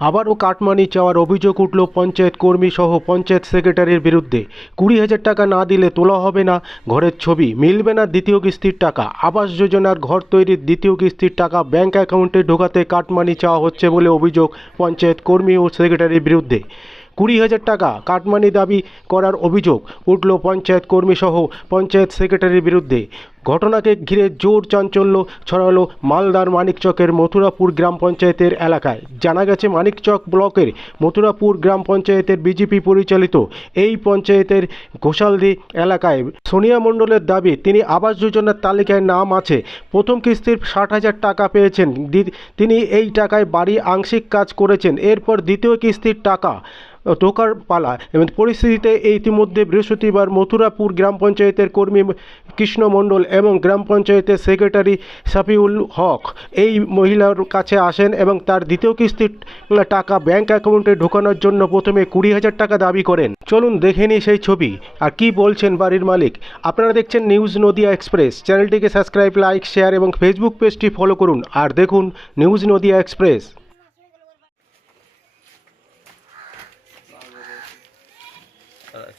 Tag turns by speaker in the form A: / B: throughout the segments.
A: আবারও কাটমানি চাওয়ার অভিযোগ উঠল পঞ্চায়েত কর্মী সহ পঞ্চায়েত সেক্রেটারির বিরুদ্ধে। কুড়ি হাজার টাকা না দিলে তোলা হবে না ঘরের ছবি। মিলবে না দ্বিতীয় কিস্তির টাকা। আবাস যোজনার ঘর তৈরির দ্বিতীয় কিস্তির টাকা ব্যাংক অ্যাকাউন্টে ঢোকাতে কাটমানি চাওয়া হচ্ছে বলে অভিযোগ পঞ্চায়েত কর্মী ও সেক্রেটারির বিরুদ্ধে। কুড়ি হাজার টাকা কাটমানি দাবি করার অভিযোগ উঠল পঞ্চায়েত কর্মী সহ পঞ্চায়েত সেক্রেটারির বিরুদ্ধে। ঘটনাকে ঘিরে জোর চাঞ্চল্য ছড়ালো মালদার মানিকচকের মথুরাপুর গ্রাম পঞ্চায়েতের এলাকায়। জানা গেছে, মানিকচক ব্লকের মথুরাপুর গ্রাম পঞ্চায়েতের বিজেপি পরিচালিত এই পঞ্চায়েতের ঘোষালদি এলাকায় সোনিয়া মণ্ডলের দাবি, তিনি আবাস যোজনার তালিকায় নাম আছে। প্রথম কিস্তির ষাট হাজার টাকা পেয়েছেন। তিনি এই টাকায় বাড়ি আংশিক কাজ করেছেন। এরপর দ্বিতীয় কিস্তির টাকা ঢোকার পালা। এবং পরিস্থিতিতে ইতিমধ্যে বৃহস্পতিবার মথুরাপুর গ্রাম পঞ্চায়েতের কর্মী কৃষ্ণ মণ্ডল এবং গ্রাম পঞ্চায়েতের সেক্রেটারি সাফিউল হক এই মহিলার কাছে আসেন এবং তার দ্বিতীয় কিস্তির টাকা ব্যাংক অ্যাকাউন্টে ঢোকানোর জন্য প্রথমে কুড়ি হাজার টাকা দাবি করেন। চলুন দেখে নিই সেই ছবি। আর কি বলছেন বাড়ির মালিক? আপনারা দেখছেন নিউজ নদিয়া এক্সপ্রেস। চ্যানেলটিকে সাবস্ক্রাইব, লাইক, শেয়ার এবং ফেসবুক পেজটি ফলো করুন। আর দেখুন নিউজ নদিয়া এক্সপ্রেস।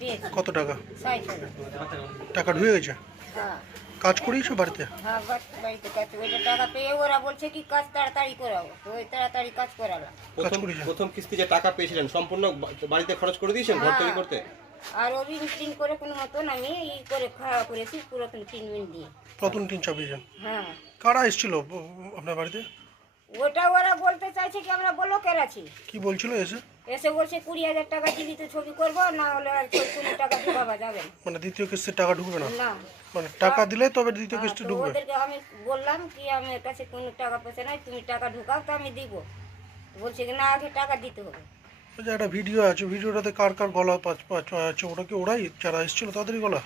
B: পেয়েছি।
C: কত টাকা?
B: ষাট
C: টাকা। ঢুকে গেছে?
B: হ্যাঁ।
C: কাজ করিয়েছো বাড়িতে?
B: হ্যাঁ বাড়িতে কাজ টাকা পেয়ে ওরা বলছে কি কাজ তাড়াতাড়ি করাবো তো ওই তাড়াতাড়ি কাজ করালাম
D: প্রথম কিস্তি যে টাকা পেয়েছিলেন সম্পূর্ণ বাড়িতে খরচ করে দিয়েছেন ঘর তৈরি করতে?
B: আর ও ঋণ টিন করে কোনো মতন আমি ই করে খাওয়া করেছি পুরাতন টিন মিন দিয়ে।
C: প্রথম তিন চাপিয়েছেন?
B: হ্যাঁ।
C: কারা এসেছিল আপনার বাড়িতে?
B: ওটা ওরা বলতে চাইছে কি আমরা ব্লকের আছি।
C: কি বলছিল এসে?
B: এসে বলছে কুড়ি হাজার টাকা তো ছবি করব না হলে আর কো- কোনো টাকা ঢুকাবা যাবে। না।
C: মানে দ্বিতীয় কিস্তির টাকা ঢুকবে না?
B: না।
C: মানে টাকা দিলে তবে দ্বিতীয়
B: হ্যাঁ,
C: কিস্তি
B: তো
C: ঢুকবে।
B: ওদেরকে আমি বললাম কি আমার কাছে কোনো টাকা পয়সা নাই তুমি টাকা ঢুকাও তো আমি দিব। বলছে কি না আগে টাকা দিতে হবে।
C: ওই যে একটা ভিডিও আছে ভিডিওটাতে কার কার গলা পাঁচ পাঁচ আছে ওটা কি ওরাই? যারা এসেছিল তাদেরই গলা?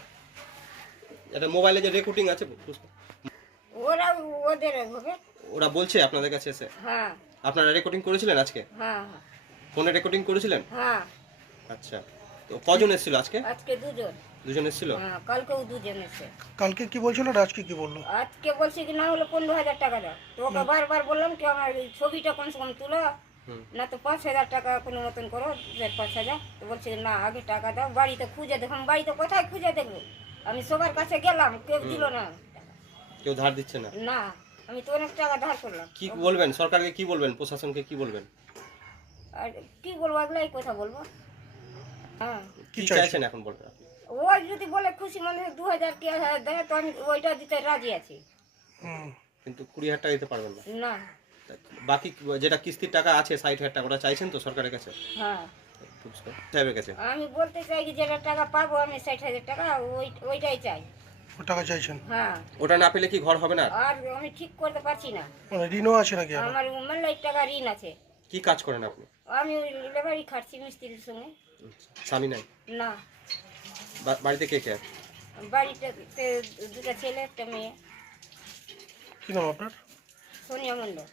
D: এটা মোবাইলে যে রেকর্ডিং আছে বুঝতে-
B: ওরা ওদের হবে
D: ওরা বলছে আপনাদের কাছে এসে।
B: হ্যাঁ।
D: আপনারা রেকর্ডিং করেছিলেন আজকে?
B: হ্যাঁ।
D: ফোনে রেকর্ডিং করেছিলেন?
B: হ্যাঁ।
D: আচ্ছা। তো কজন এসেছিল আজকে?
B: আজকে দুজন।
D: দুজন এসেছিল?
B: হ্যাঁ কালকেও দুজন এসেছে।
C: কালকে কি বলছিল? আর আজকে কি বলল?
B: আজকে বলছে কি না হলে পনেরো হাজার টাকা দাও। তো ওকে বারবার বললাম কি আমার এই ছবিটা কমসে কম তুলো। না তো পাঁচ হাজার টাকা কোনো মতন করো পাঁচ হাজার। তো বলছে না আগে টাকা দাও বাড়িতে খুঁজে দেখো। আমি বাড়িতে কোথায় খুঁজে দেখব? আমি সবার কাছে গেলাম কেউ দিল না।
D: কেউ ধার দিচ্ছে না?
B: না আমি তো অনেক টাকা ধার করলাম।
D: কি বলবেন? সরকারকে কি বলবেন? প্রশাসনকে কি বলবেন?
B: আর কি বলব আগলাই কথা বলব? হ্যাঁ।
D: কি
C: চাইছেন?
D: এখন বলবেন আপনি?
B: ওই যদি বলে খুশি মনে দু হাজার কি হাজার দেয় তো আমি ওইটা দিতে রাজি আছি।
D: কিন্তু কুড়ি হাজার টাকা দিতে পারবেন না।
B: না।
D: বাকি যেটা কিস্তির টাকা আছে ষাট হাজার টাকা ওটা চাইছেন তো সরকারের কাছে?
B: হ্যাঁ।
D: সাহেবের কাছে?
B: আমি বলতে চাই কি যেটা টাকা পাবো আমি ষাট হাজার টাকা ওই ওইটাই চাই।
C: ও টাকা চাইছেন?
B: হ্যাঁ।
D: ওটা না পেলে কি ঘর হবে না?
B: আর আমি ঠিক করতে পারছি না।
C: মানে ঋণও আছে নাকি?
B: আমার মেলায় টাকা ঋণ আছে।
D: কি কাজ করেন আপনি?
B: আমি ওই লেবারই খাচ্ছি মিস্ত্রির সঙ্গে।
D: স্বামী নাই?
B: না।
D: বা- বাড়িতে কে কে?
B: বাড়িতে দুটো ছেলে একটা মেয়ে।
C: কি নাম আপনার?
B: সোনিয়া মণ্ডল।